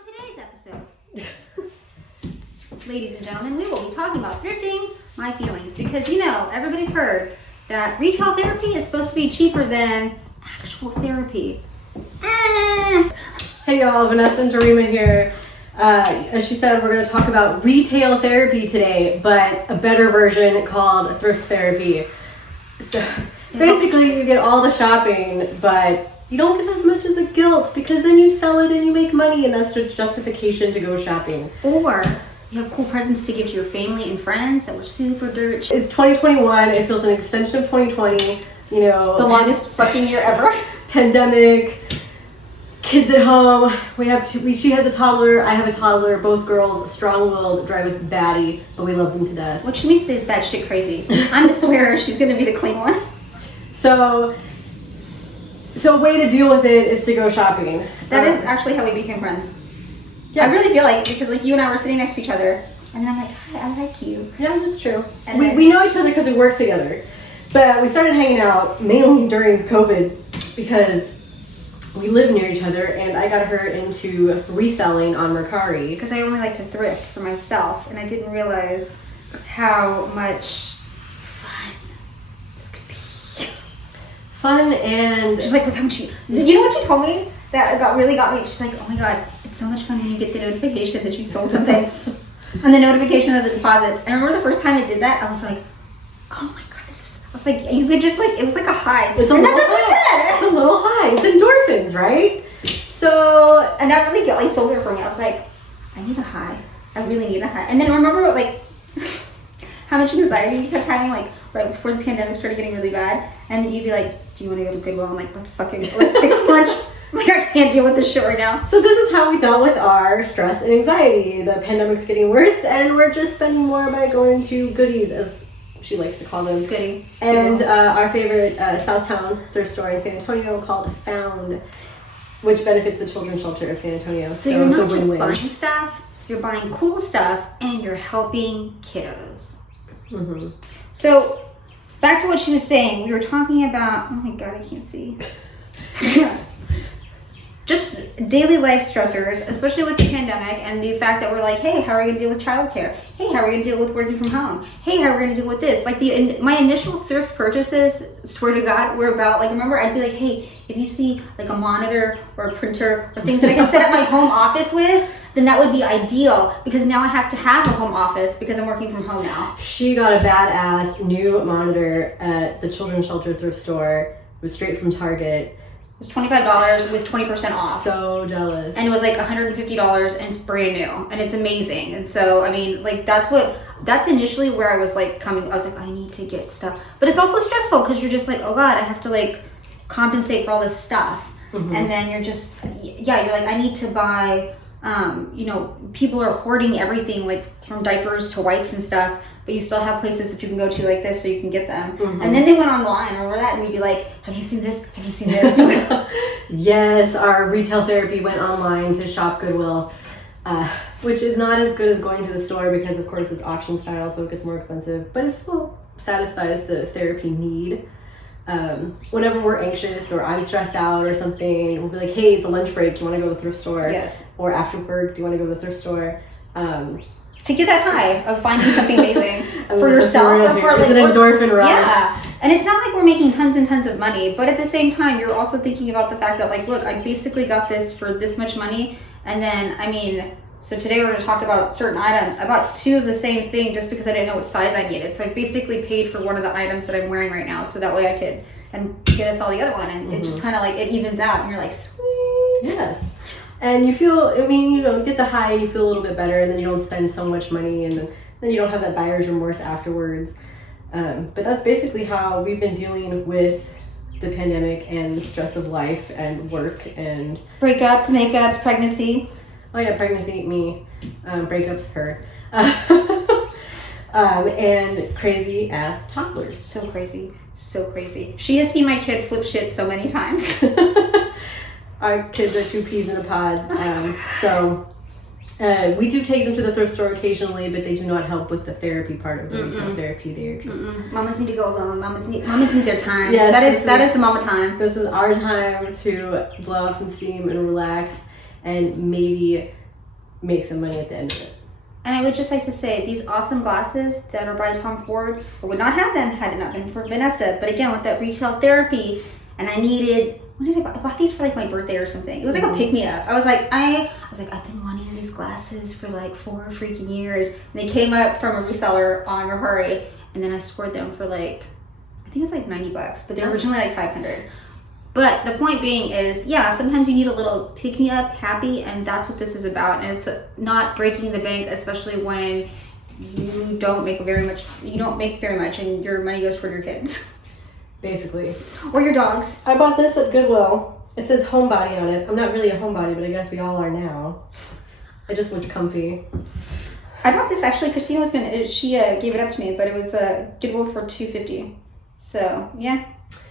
On today's episode, ladies and gentlemen, we will be talking about thrifting my feelings because everybody's heard that retail therapy is supposed to be cheaper than actual therapy. Hey y'all, Vanessa and Jarima here. As she said, we're going to talk about retail therapy today, but a better version called thrift therapy. So basically you get all the shopping, but you don't get as much of the guilt because then you sell it and you make money, and that's just justification to go shopping. Or you have cool presents to give to your family and friends that were super dirt cheap. It's 2021. It feels an extension of 2020. The longest fucking year ever. Pandemic, kids at home. She has a toddler. I have a toddler. Both girls, strong-willed, drive us batty, but we love them to death. What Shanice says is bad shit crazy. I'm the swearer. She's gonna be the clean one. So a way to deal with it is to go shopping. That is actually how we became friends. Yes. I really feel like, because you and I were sitting next to each other, and then I'm like, hi, I like you. Yeah, that's true. And we know each other because we work together. But we started hanging out mainly during COVID because we live near each other, and I got her into reselling on Mercari. Because I only like to thrift for myself, and I didn't realize how much fun this could be. Fun and... She's like, look how much you know what she told me? That really got me. She's like, oh my god, it's so much fun when you get the notification that you sold something. And the notification of the deposits. And I remember the first time I did that, I was like, oh my god. I was like, you could just it was like a high. It's a little high. It's a little high. It's endorphins, right? So, and that really sold it for me. I was like, I need a high. I really need a high. And then remember how much anxiety you kept having right before the pandemic started getting really bad. And you'd be like, do you want to go to Goodwill? I'm like, let's take lunch. I'm like, I can't deal with this shit right now. So this is how we dealt with our stress and anxiety. The pandemic's getting worse, and we're just spending more by going to goodies, as she likes to call them. Goodie. And our favorite Southtown thrift store in San Antonio called Found, which benefits the children's shelter of San Antonio. So you're not just buying stuff, you're buying cool stuff, and you're helping kiddos. Mm-hmm. So back to what she was saying, we were talking about, oh my god, I can't see. Just daily life stressors, especially with the pandemic and the fact that we're like, hey, how are we going to deal with childcare? Hey, how are we going to deal with working from home? Hey, how are we going to deal with this? My initial thrift purchases, swear to God, were about, remember, I'd be like, hey, if you see a monitor or a printer or things that I can set up my home office with, then that would be ideal, because now I have to have a home office because I'm working from home now. She got a badass new monitor at the children's shelter thrift store. It was straight from Target. It was $25 with 20% off. So jealous. And it was $150 and it's brand new and it's amazing. And so, I mean, that's initially where I was coming. I was like, I need to get stuff. But it's also stressful because you're just like, oh God, I have to compensate for all this stuff. Mm-hmm. And then you're just, you're like, I need to buy, people are hoarding everything from diapers to wipes and stuff. But you still have places that you can go to like this so you can get them. Mm-hmm. And then they went online, remember that? And we'd be like, have you seen this? Have you seen this? Yes, our retail therapy went online to shop Goodwill, which is not as good as going to the store because, of course, it's auction style, so it gets more expensive. But it still satisfies the therapy need. Whenever we're anxious or I'm stressed out or something, we'll be like, hey, it's a lunch break. You want to go to the thrift store? Yes. Or after work, do you want to go to the thrift store? To get that high of finding something amazing for yourself. Or for it's an endorphin rush. Yeah. And it's not like we're making tons and tons of money, but at the same time, you're also thinking about the fact that look, I basically got this for this much money. And then, so today we're going to talk about certain items. I bought 2 of the same thing just because I didn't know what size I needed. So I basically paid for one of the items that I'm wearing right now. So that way I could get us all the other one. And it just kind of it evens out. And you're like, sweet. Yes. And you feel, you get the high and you feel a little bit better, and then you don't spend so much money, and then you don't have that buyer's remorse afterwards. But that's basically how we've been dealing with the pandemic and the stress of life and work and... breakups, makeups, pregnancy. Oh yeah, pregnancy, me. Breakups, her. And crazy ass toddlers. So crazy. So crazy. She has seen my kid flip shit so many times. Our kids are 2 peas in a pod. We do take them to the thrift store occasionally, but they do not help with the therapy part of the retail therapy. They're just... Mamas need to go alone. Mamas need their time. Yes, that is the mama time. This is our time to blow off some steam and relax and maybe make some money at the end of it. And I would just like to say, these awesome glasses that are by Tom Ford, I would not have them had it not been for Vanessa. But again, with that retail therapy, and I needed, what did I buy? I bought these for like my birthday or something. It was like a pick-me-up. I was like, I've been wanting these glasses for like 4 freaking years. And they came up from a reseller on Mercari, and then I scored them for like, I think it was like $90, but they're originally like $500. But the point being is, yeah, sometimes you need a little pick-me-up, happy, and that's what this is about. And it's not breaking the bank, especially when you don't make very much, and your money goes toward your kids. Basically. Or your dogs. I bought this at Goodwill. It says homebody on it. I'm not really a homebody, but I guess we all are now. It just looks comfy. I bought this actually, Christina she gave it up to me, but it was Goodwill for $2.50. So, yeah.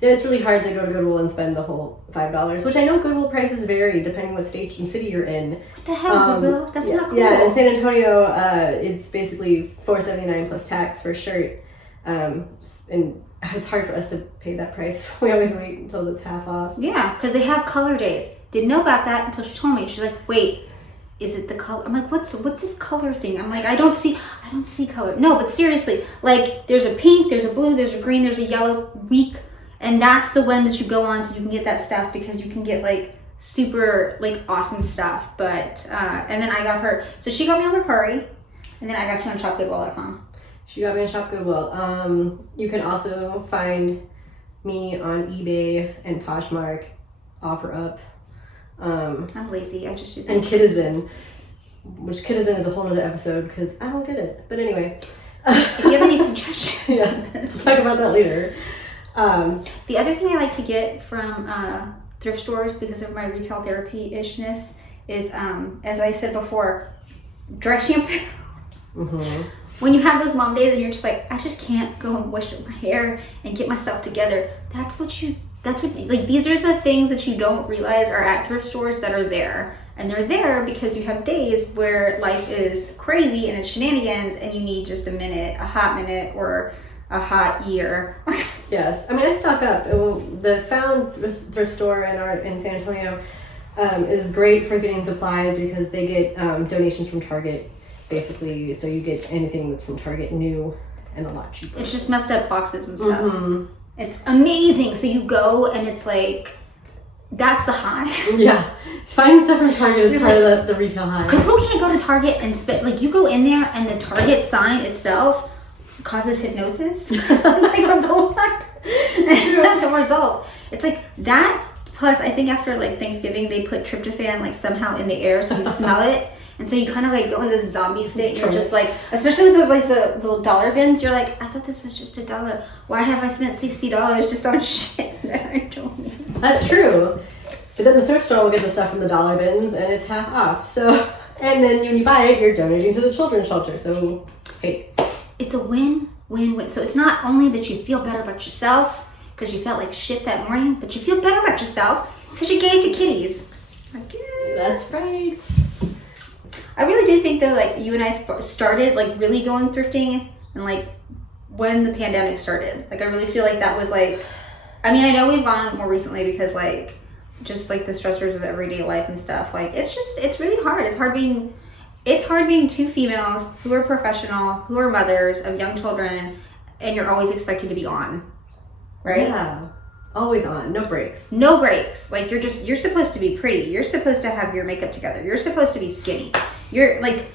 Yeah, it's really hard to go to Goodwill and spend the whole $5, which I know Goodwill prices vary depending what state and city you're in. What the hell, Goodwill? That's not cool. Yeah, in San Antonio, it's basically $4.79 plus tax for a shirt. And it's hard for us to pay that price. We always wait until it's half off. Yeah, because they have color days. Didn't know about that until she told me. She's like, wait, is it the color? I'm like, what's this color thing? I'm like, I don't see color. No, but seriously, like there's a pink, there's a blue, there's a green, there's a yellow week. And that's the one that you go on so you can get that stuff, because you can get like super like awesome stuff. But and then I got her, so she got me on Mercari, and then I got you on shopgoodwill.com. She got me on Shop Goodwill. You can also find me on eBay and Poshmark, OfferUp. I'm lazy. I just do that. And Kitizen, which Kitizen is a whole other episode because I don't get it. But anyway. If you have any suggestions, we'll talk about that later. The other thing I like to get from thrift stores, because of my retail therapy-ishness, is, as I said before, dry shampoo. Mm-hmm. When you have those mom days and you're just like, I just can't go and wash my hair and get myself together. Like, these are the things that you don't realize are at thrift stores that are there. And they're there because you have days where life is crazy and it's shenanigans and you need just a hot minute, or a hot year. Yes, I mean, I stock up. The Found thrift store in San Antonio is great for getting supplies because they get donations from Target, basically. So you get anything that's from Target new and a lot cheaper. It's just messed up boxes and stuff. Mm-hmm. It's amazing. So you go and it's like, that's the high. Yeah, finding stuff from Target is part of the retail high. Because who can't go to Target and spend, like, you go in there and the Target sign itself causes hypnosis. Something like a bullseye. That's a result. It's like that, plus I think after like Thanksgiving they put tryptophan like somehow in the air so you smell it. And so you kind of like go in this zombie state and you're just like, especially with those like the little dollar bins, you're like, I thought this was just $1. Why have I spent $60 just on shit that I don't need? That's true. But then the thrift store will get the stuff from the dollar bins and it's half off. So, and then when you buy it, you're donating to the children's shelter. So, hey. It's a win-win-win. So it's not only that you feel better about yourself because you felt like shit that morning, but you feel better about yourself because you gave to kitties. Like, yeah. That's right. I really do think that like you and I started like really going thrifting and like when the pandemic started. Like I really feel like that was like, I mean, I know we've gone more recently because like just like the stressors of everyday life and stuff. Like it's really hard. It's hard being two females who are professional, who are mothers of young children, and you're always expected to be on, right? Yeah, always on, no breaks. No breaks. Like you're supposed to be pretty. You're supposed to have your makeup together. You're supposed to be skinny. You're like,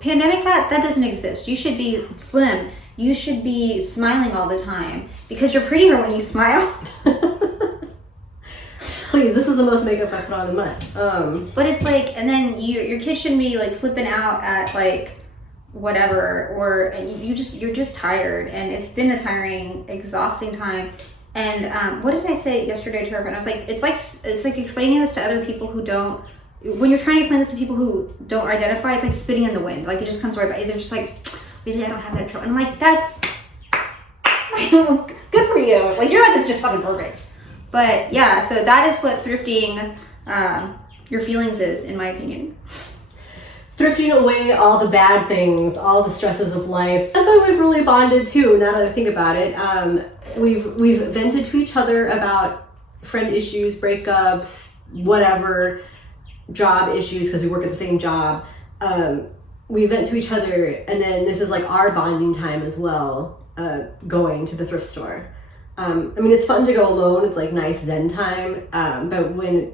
pandemic fat? That doesn't exist. You should be slim. You should be smiling all the time because you're prettier when you smile. Please, this is the most makeup I put on in months. But it's like, and then your kid shouldn't be like flipping out at like whatever, or you're just tired, and it's been a tiring, exhausting time. And what did I say yesterday to her? And I was like, it's like explaining this to other people who don't. When you're trying to explain this to people who don't identify, it's like spitting in the wind. Like it just comes right by you. They're just like, really, I don't have that trouble. And I'm like, that's good for you. Like your life is just fucking perfect. But yeah, so that is what thrifting your feelings is, in my opinion. Thrifting away all the bad things, all the stresses of life. That's why we've really bonded too, now that I think about it. We've vented to each other about friend issues, breakups, whatever, job issues, because we work at the same job. we vent to each other, and then this is like our bonding time as well, going to the thrift store. I mean, it's fun to go alone. It's like nice zen time. But when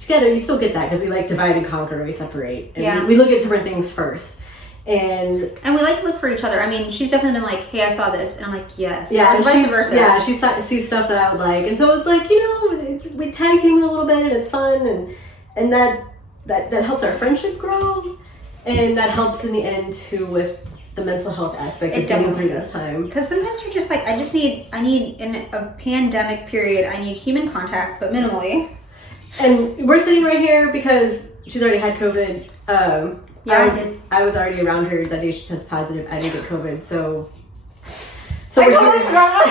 together, you still get that because we like divide and conquer, we separate. And we look at different things first. And we like to look for each other. I mean, she's definitely been like, hey, I saw this. And I'm like, yes. Yeah, and vice versa. Yeah, she sees stuff that I would like. And so it's like, we tag team it a little bit, and it's fun. And that helps our friendship grow. And that helps in the end, too, with the mental health aspect of getting through this time. Because sometimes you're just like, I need in a pandemic period, I need human contact, but minimally. And we're sitting right here because she's already had COVID. I did. I was already around her that day she tested positive. I didn't get COVID, so I totally forgot.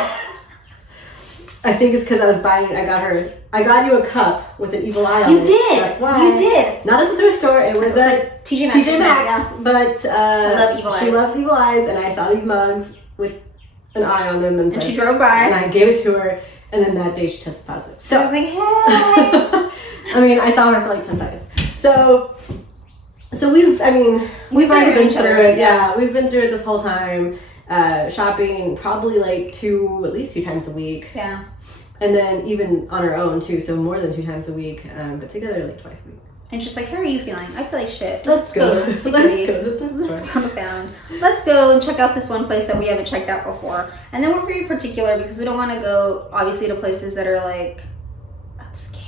I think it's because I got you a cup with an evil eye on it. You did. That's why. You did. Not at the thrift store. It was at like TJ Maxx. TJ Maxx. But I love evil eyes. She loves evil eyes, and I saw these mugs with an eye on them, and she drove by, and I gave it to her. And then that day she tested positive. So I was like, hey. I mean, I saw her for like 10 seconds. So we've already been through it. Yeah, we've been through it this whole time. Shopping probably like at least two times a week. Yeah. And then even on our own too, so more than 2 times a week, but together like twice a week. And she's like, how are you feeling? I feel like shit. Let's go. Let's go and check out this one place that we haven't checked out before. And then we're very particular because we don't want to go, obviously, to places that are like upscale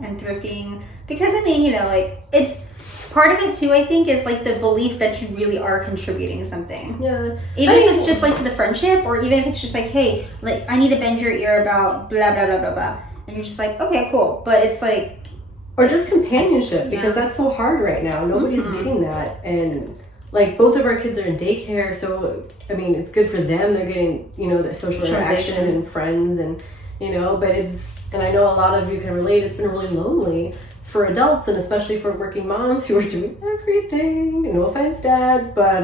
and thrifting. Because, I mean, like, it's part of it too, I think, is like the belief that you really are contributing something. Yeah. Even if it's just like to the friendship, or even if it's just like, hey, like, I need to bend your ear about blah, blah, blah, blah, blah. And you're just like, okay, cool. But it's like, or just companionship, because that's so hard right now. Nobody's getting that. And like both of our kids are in daycare, so I mean it's good for them. They're getting, the social interaction and friends, and but and I know a lot of you can relate, it's been really lonely for adults, and especially for working moms who are doing everything. No offense, dads, but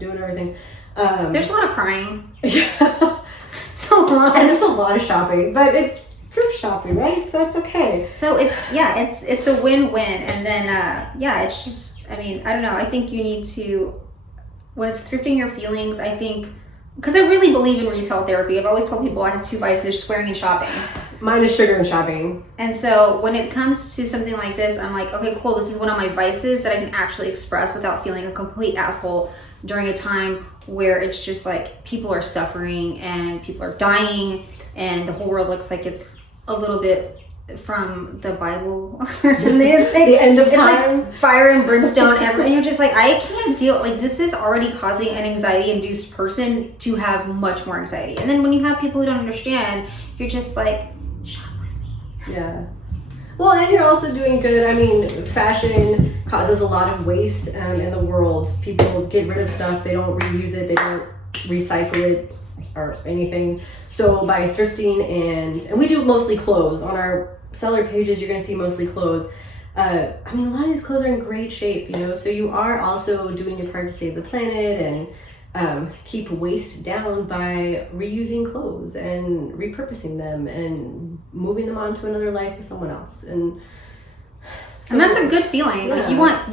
doing everything. There's a lot of crying. Yeah. And there's a lot of shopping, but it's thrift shopping, right? So that's okay. So it's a win-win. And then it's just, I mean, I don't know, I think you need to, when it's thrifting your feelings, I think, because I really believe in retail therapy. I've always told people I have 2 vices: swearing and shopping. Mine is sugar and shopping. And so when it comes to something like this, I'm like, okay, cool, this is one of my vices that I can actually express without feeling a complete asshole during a time where it's just like people are suffering and people are dying and the whole world looks like it's a little bit from the Bible or something. It's like the end of times, like fire and brimstone, and you're just like, I can't deal. Like, this is already causing an anxiety-induced person to have much more anxiety. And then when you have people who don't understand, you're just like, shop with me. Yeah. Well, and you're also doing good. I mean, fashion causes a lot of waste in the world. People get rid of stuff, they don't reuse it, they don't recycle it or anything. So by thrifting, and we do mostly clothes. On our seller pages, you're going to see mostly clothes. I mean, a lot of these clothes are in great shape, so you are also doing your part to save the planet and keep waste down by reusing clothes and repurposing them and moving them on to another life with someone else. And that's a good feeling. Yeah. Like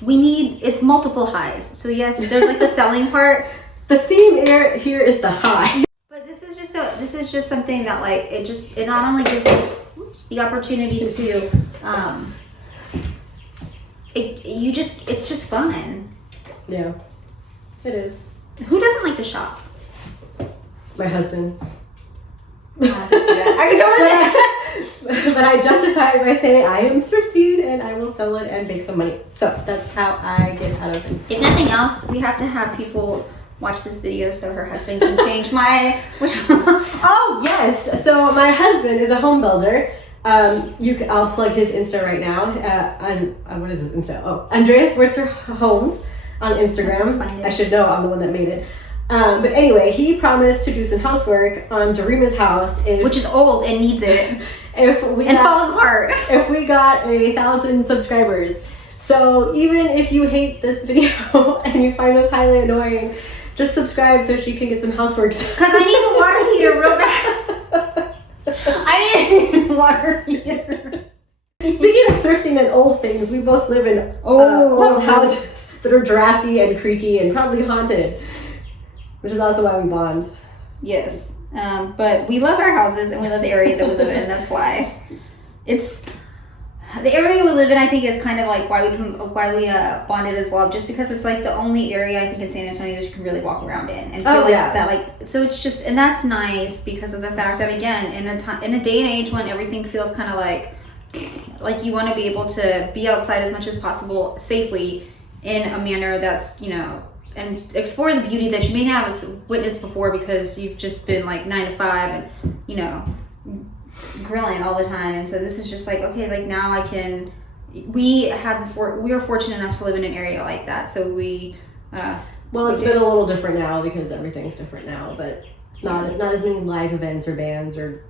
we need, it's multiple highs. So yes, there's like the selling part. The theme here is the high. But this is just something that like it not only gives you the opportunity to it's just fun. Yeah, it is. Who doesn't like to shop? My husband. I can totally see that. But I justify it by saying I am thrifting and I will sell it and make some money. So that's how I get out of it. If nothing else, we have to have people watch this video so her husband can change Oh yes, so my husband is a home builder. I'll plug his Insta right now. What is his Insta? Oh, Andreas Wertzer Homes on Instagram. I should know, I'm the one that made it. But anyway, he promised to do some housework on Darima's house, which is old and needs it. Falling apart. If we got 1,000 subscribers. So even if you hate this video and you find us highly annoying, just subscribe so she can get some housework done. Because I need a water heater real bad. I need a water heater. Speaking of thrifting and old things, we both live in old houses that are drafty and creaky and probably haunted, which is also why we bond. Yes, but we love our houses and we love the area that we live in. That's why it's the area we live in. I think is kind of like why we bonded as well, just because it's like the only area I think in San Antonio that you can really walk around in and feel that like. So it's just, and that's nice because of the fact that again in a day and age when everything feels kind of like you want to be able to be outside as much as possible safely in a manner that's and explore the beauty that you may not have witnessed before because you've just been like 9 to 5 and grilling all the time. And so this is just like, okay, like now we are fortunate enough to live in an area like that. So it's been a little different now because everything's different now, but not as many live events or bands or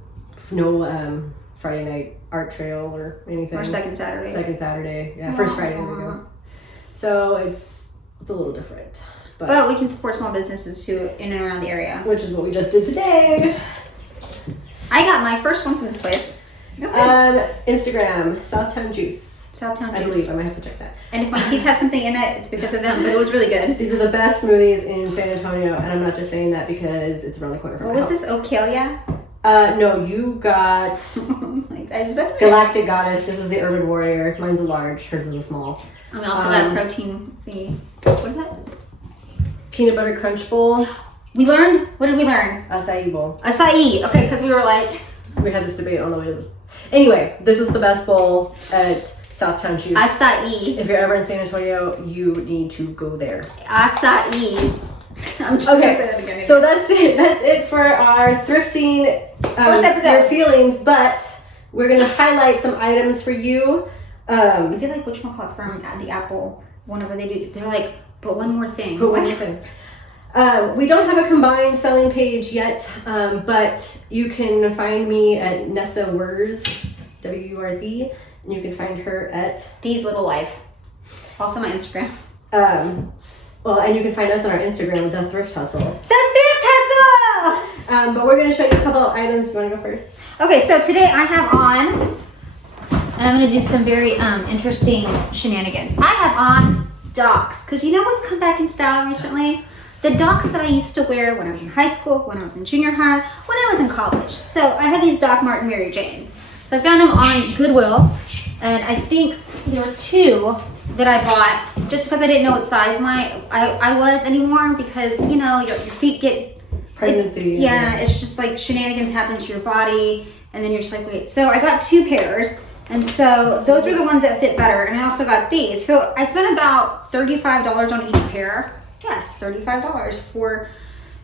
no Friday night art trail or anything. Or second Saturday. Yeah, first Friday. There we go. So it's a little different. But we can support small businesses too in and around the area. Which is what we just did today. I got my first one from this place. Instagram, Southtown Juice. I believe. I might have to check that. And if my teeth have something in it, it's because of them, but it was really good. These are the best smoothies in San Antonio, and I'm not just saying that because it's around the corner from my house. What was this, Ocalia? No, you got Galactic Goddess. This is the Urban Warrior. Mine's a large. Hers is a small. I mean, also that protein thingy. What is that? Peanut Butter Crunch Bowl. What did we learn? Acai bowl. Acai. Okay, because we were like... We had this debate on the way to the... Anyway, this is the best bowl at Southtown Juice. Acai. If you're ever in San Antonio, you need to go there. Acai. I'm just going to say that again. So that's it. That's it for our thrifting First episode. Your feelings, but we're going to highlight some items for you. I feel like whatchamacallit from the Apple, whenever they're like, but one more thing. We don't have a combined selling page yet, but you can find me at Nessa Wurz, W-U-R-Z, and you can find her at Dee's Little Life. Also my Instagram. And you can find us on our Instagram, The Thrift Hustle. The Thrift Hustle! But we're going to show you a couple of items. You want to go first? Okay, so today I have on, and I'm going to do some very interesting shenanigans. I have on Docs, because you know what's come back in style recently? The Docs that I used to wear when I was in high school, when I was in junior high, when I was in college. So I have these Doc Martin Mary Janes. So I found them on Goodwill, and I think there were 2 that I bought just because I didn't know what size I was anymore, because your feet get pregnancy. It's just like shenanigans happen to your body, and then you're just like, wait. So I got 2 pairs, and so those were the ones that fit better. And I also got these. So I spent about $35 on each pair. Yes, $35 for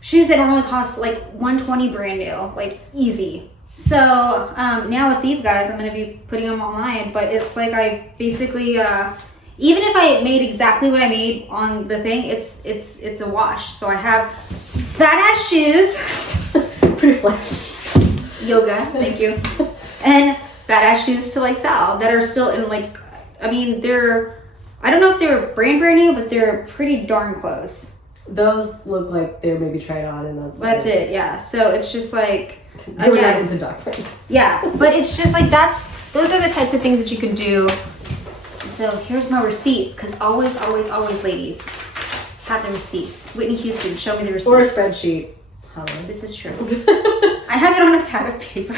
shoes that normally cost like $120 brand new, like easy. So now with these guys, I'm going to be putting them online, but it's like I basically, even if I made exactly what I made on the thing, it's a wash. So I have badass shoes. Pretty flexible. Yoga, thank you. And badass shoes to like sell that are still in like, I mean, I don't know if they're brand new, but they're pretty darn close. Those look like they're maybe tried on, and that's it. Yeah. So it's just like, we're not into Doc Martens. Yeah, but it's just like those are the types of things that you can do. So here's my receipts, because always, ladies, have the receipts. Whitney Houston, show me the receipts. Or a spreadsheet. This is true. I have it on a pad of paper.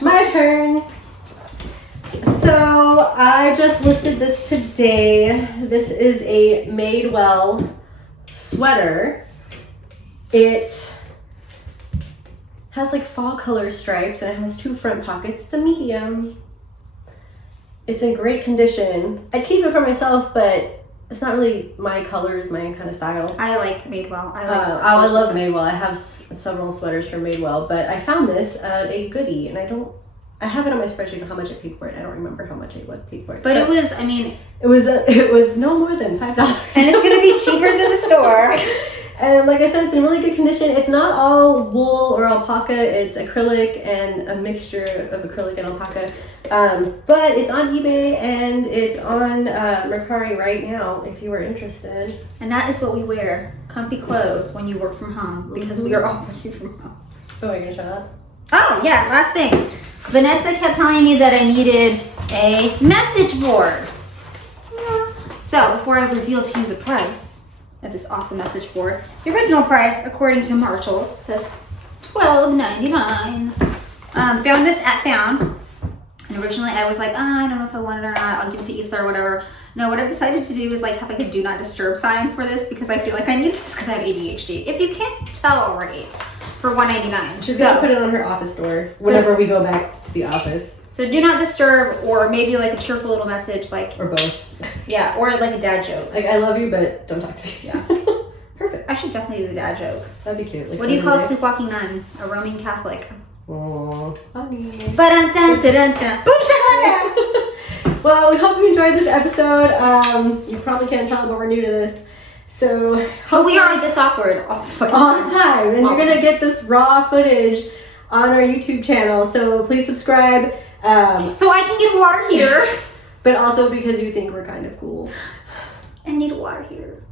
My turn. So I just listed this today. This is a Madewell sweater. It has like fall color stripes, and it has 2 front pockets. It's a medium. It's in great condition. I'd keep it for myself, but it's not really my colors, my kind of style. I like Madewell. I love Madewell. I have several sweaters from Madewell, but I found this at a goodie, and I have it on my spreadsheet of how much I paid for it. I don't remember how much I paid for it. But it was, I mean... It was no more than $5. And it's going to be cheaper than the store. And like I said, it's in really good condition. It's not all wool or alpaca. It's acrylic and a mixture of acrylic and alpaca. But it's on eBay and it's on Mercari right now if you are interested. And that is what we wear. Comfy clothes when you work from home, because we are all working from home. Oh, are you going to try that? Oh, yeah. Last thing. Vanessa kept telling me that I needed a message board. Yeah. So before I reveal to you the price of this awesome message board, the original price, according to Marshalls, says $12.99. Found this at Found. And originally I was like, I don't know if I want it or not. I'll give it to Issa or whatever. No, what I've decided to do is like have like a do not disturb sign for this because I feel like I need this because I have ADHD. If you can't tell already, for $1.99. She's gonna put it on her office door whenever we go back to the office. So do not disturb, or maybe like a cheerful little message, like, or both. Yeah, or like a dad joke. Like, I love you, but don't talk to me. Yeah. Perfect. I should definitely do the dad joke. That'd be cute. Like, what do you call a sleepwalking nun? A Roman Catholic. Aww. Funny. Boom shakalaka! Well, we hope you enjoyed this episode. You probably can't tell, but we're new to this. So But we are this awkward all the time. And you're going to get this raw footage on our YouTube channel. So please subscribe. So I can get water here. But also because you think we're kind of cool. And need water here.